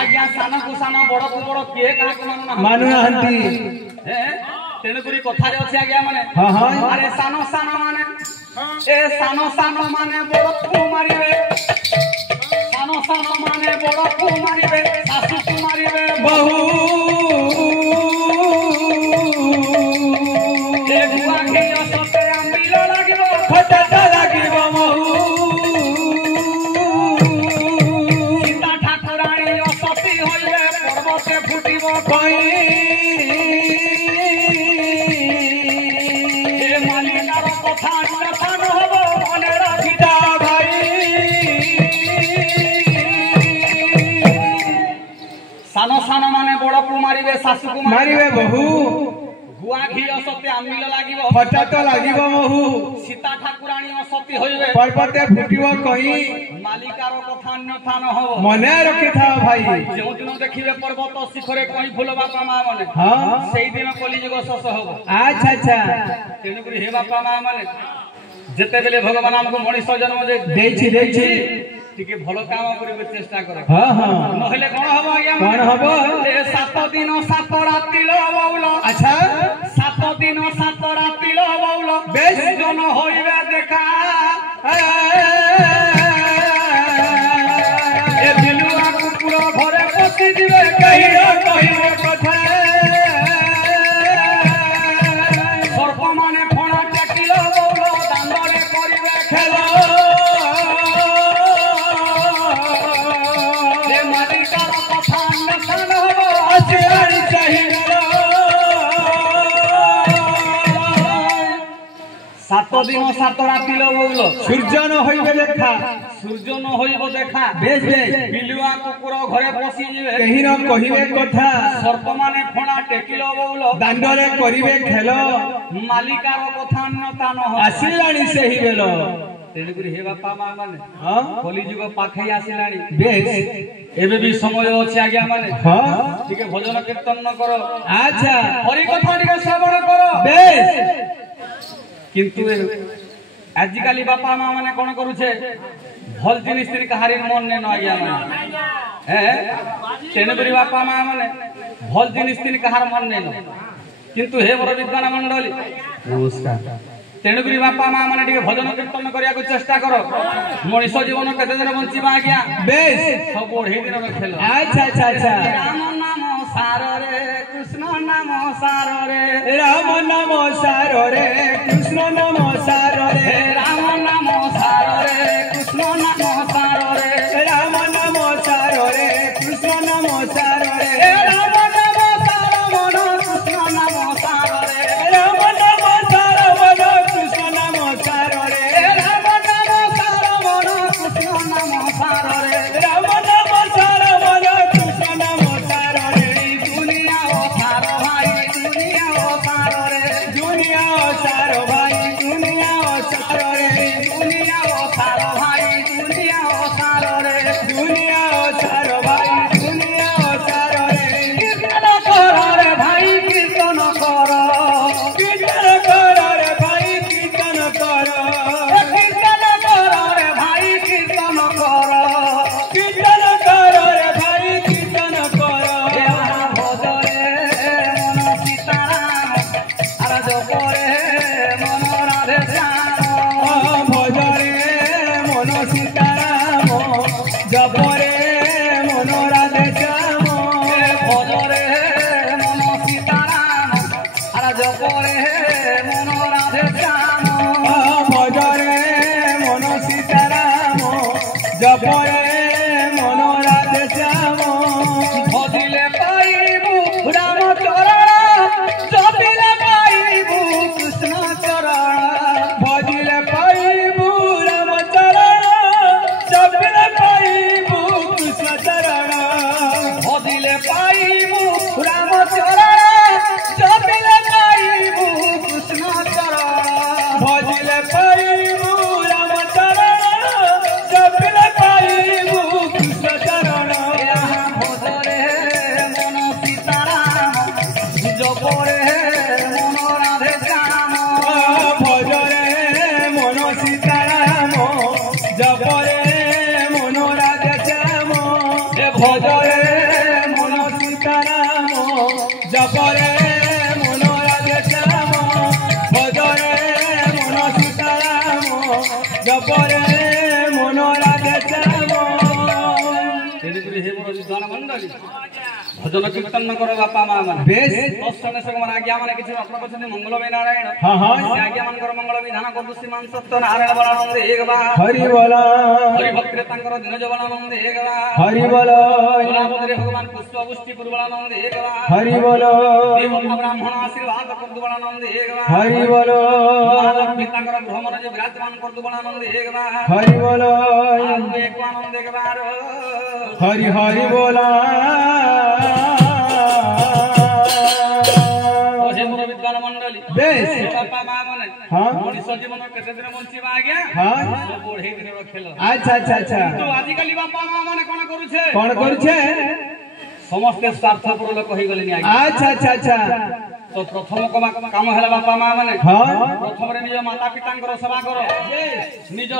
आज्ञा सान को सान बड़ को बड़ किए का मानु नाहंती तेणु करी कथा रे अछि आज्ञा माने हां हां अरे सानो सानो माने ए सानो सानो माने बड़ को मारिबे सानो सानो माने बड़ को मारिबे सासु को मारिबे बहु ए गुआ खेयो सते आंबिल लागिबो फटा लागिबो महू सीता ठाकुराणी असती होइबे पर्वते फुटिबो कई सानो सानो माने बड़ को मारिबे सासु को मारिबे बहु गुआ घी असते आंबिल लागिबो फटा तो लागिबो महू सीता ठाकुराणी असती होइबे पर्वते फुटिबो कई मालिकार कथा अन्यथा न हो मने रखिथा भाई जो दिन देखिबे पर्वत शिखरे कई फूल बापा मां माने हां सेई दिन कलियुग शोष हो अच्छा अच्छा तेणु करी हे बापा मां माने जेते बेले भगवान हमको मनुष्य जन्म देछि टिके भलो काम करिबे चेष्टा करो हां हां नहले कोन हबो आज्ञा कोन हबो ए 7 दिन 7 राति लो बाउलो अच्छा 7 दिन 7 राति लो बाउलो बेश जन होइबे देखा ए बिलुआ कुकुर घरे पसी दिबे कहिबे कथा सर्प माने फणा टेकिलो बाउलो दांडरे करिबे खेलो सात दिन 7 राति लो बोलो सूर्य न होइबे देखा सूर्य न होइबो देखा बेश बेश बिलुआ कुकुर घरे पसी जिवे केहि न कहिबे कथा सर्प माने फणा टेकिलो बोलो दांडरे करिबे खेलो मालिकार कथा अन्यथा न हो आसिलाणी सेहि बेलो तेणु करी हे बापा मां माने हां कली जुग पाखै आसिलाणी बेश एबे भी समय अछि आज्ञा माने हां ठीक भजन कीर्तन न करो अच्छा हरि कथा टिके श्रवण करो बेश किंतु आजिकाली बापा मां माने कोन करूछे भल जिनिस तरी कहारी मन ने न आज्ञा माने तेणु करी बापा मां माने भल जिनिस तरी कहार मन ने न किंतु हे मोर विद्वान मंडली नमस्कार तेणु करी बापा मां माने टिके भजन कीर्तन करिया को चेष्टा करो मनुष्य जीवन केते दिन बंचिबा आज्ञा बेश सब ओढे दिन में खेलो अच्छा अच्छा अच्छा राम नाम सार रे कृष्ण नाम सार रे राम नाम सार रे कृष्ण नाम सार रे राम नाम सार रे कृष्ण नाम सार रे राम नाम सार रे कृष्ण नाम सार रे राम नाम सार मन कृष्ण नाम सार रे राम नाम सार मन कृष्ण नाम सार रे राम नाम सार मन कृष्ण नाम सार रे राम नाम सार मन कृष्ण नाम सार रे दुनिया ओ सार भाई दुनिया ओ सार रे दुनिया सार भाई दुनिया सार रे दुनिया ओ सार भाई दुनिया ओ सार रे दुनिया सार भाई दुनिया सार रे कीर्तन कर रे भाई कीर्तन कर कीर्तन कर रे भाई कीर्तन कर कीर्तन कर रे भाई कीर्तन कर कीर्तन कर रे भाई कीर्तन कर भजरे मन सीताराम आर जपरे मन राधे श्याम भजरे मन सीताराम जपरे मन राधे श्याम भजरे मन सीताराम आर जपरे मन राधे श्याम भजरे मन सीताराम जपरे मन राधे श्याम भजिले पाइबु राम चरण जपिले पाइबु कृष्ण चरण भजिले पाइबु राम चरण जपिले पाइबु कृष्ण चरण भजिले पाइबु राम चरण जपिले पाइबु कृष्ण चरण भजिले पाइबु राम चरण जपिले पाइबु कृष्ण चरण भजरे मन सीताराम जपरे मन राधे श्याम भजरे मन सीताराम जपरे मन राधे श्याम भजरे ତେଣୁକରି ହେ ମୋର ବିଦ୍ୱାନ ମଣ୍ଡଳୀ ଭଜନ କୀର୍ତ୍ତନ କର ବାପା ମା ମାନେ বেশ ଦର୍ଶନେଶ୍ୱର ମାନେ ଆଜ୍ଞା ମାନେ କିଛି ରତ୍ନ କରିଛନ୍ତି ମଙ୍ଗଳ ବି ନାରାୟଣ হ্যাঁ হ্যাঁ ସେ ଆଜ୍ଞା ମାନଙ୍କର ମଙ୍ଗଳ ବିଧାନ କରୁଛୁ ଶ୍ରୀମାନ ସତ୍ୟ ନାରାୟଣ ବଳାନନ୍ଦ ଏକ ବା হরি বল ହରି ଭକ୍ତିରେ ତାଙ୍କର ଦିନ ଜବଳାନନ୍ଦ ଏକ ବା হরি বল ତୁଳାବତୀରେ ଭଗବାନ ପୁଷ୍ପ ବୃଷ୍ଟି ପୂର୍ବଳାନନ୍ଦ ଏକ ବା হরি বল ଦେବତା ବ୍ରାହ୍ମଣ ଆଶୀର୍ବାଦ କରୁଛୁ ବଳାନନ୍ଦ ଏକ ବା হরি বল ମହାଲକ୍ଷ୍ମୀ ତାଙ୍କର ଭ୍ରମଣ ଯେ ବିରାଜମାନ କରୁଛୁ ବଳାନନ୍ଦ ଏକ ବା হরি বল ଏକ ଆନନ୍ଦ ଏକ ବାର হরি হরি বলা ହେ ମୋର ବିଦ୍ୱାନ ମଣ୍ଡଳୀ বেশ ବାପା ମା ମାନେ হ্যাঁ ମଣିଷ ଜୀବନ କେତେ ଦିନ ବଞ୍ଚିବା ଆଜ୍ଞା হ্যাঁ ବଢେଇ ଦିନର ଖେଳ আচ্ছা আচ্ছা আচ্ছা କିନ୍ତୁ ଆଜିକାଲି ବାପା ମା ମାନେ କଣ କରୁଛେ কোন করছে ସମସ୍ତେ ସ୍ୱାର୍ଥପର ଲୋକ ହେଇଗଲେଣି ଆଜ୍ଞା আচ্ছা আচ্ছা আচ্ছা ତ ପ୍ରଥମ କାମ ହେଲା ବାପା ମା ମାନେ হ্যাঁ ପ୍ରଥମରେ ନିଜ ମାତା ପିତାଙ୍କର ସେବା କର ନିଜ